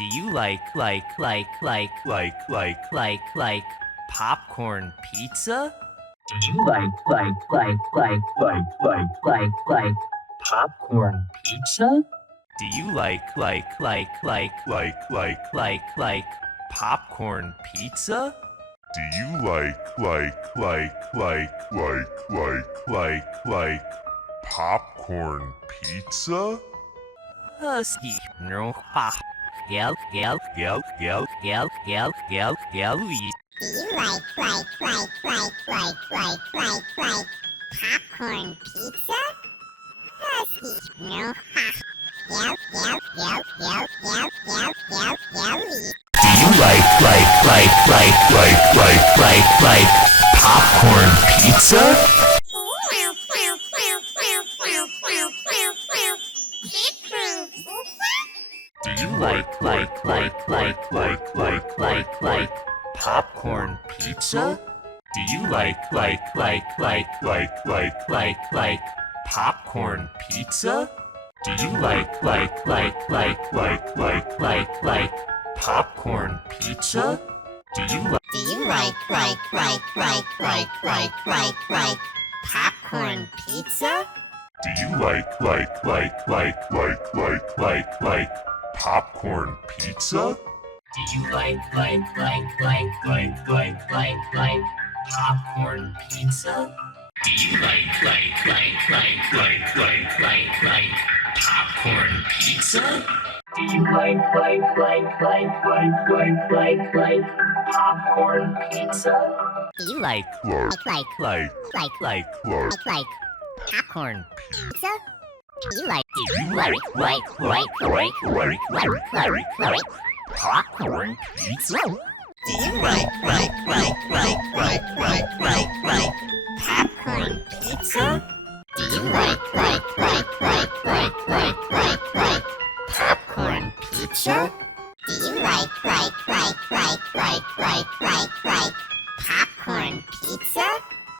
Do you like popcorn pizza? Do you like popcorn pizza? Do you like popcorn pizza? Do you like popcorn pizza? No, ha. Yell. Do you like popcorn pizza? No, ha. Yell. Do you like popcorn pizza? Do you like popcorn pizza? Do you like popcorn pizza? Do you like popcorn pizza? Do you like Do you like popcorn pizza? Do you like popcorn pizza? Do you like popcorn pizza? Do you like popcorn pizza? Do you like popcorn pizza? Do you like popcorn pizza? Do you like popcorn pizza? Do you like popcorn pizza? Do you like popcorn pizza? Do you like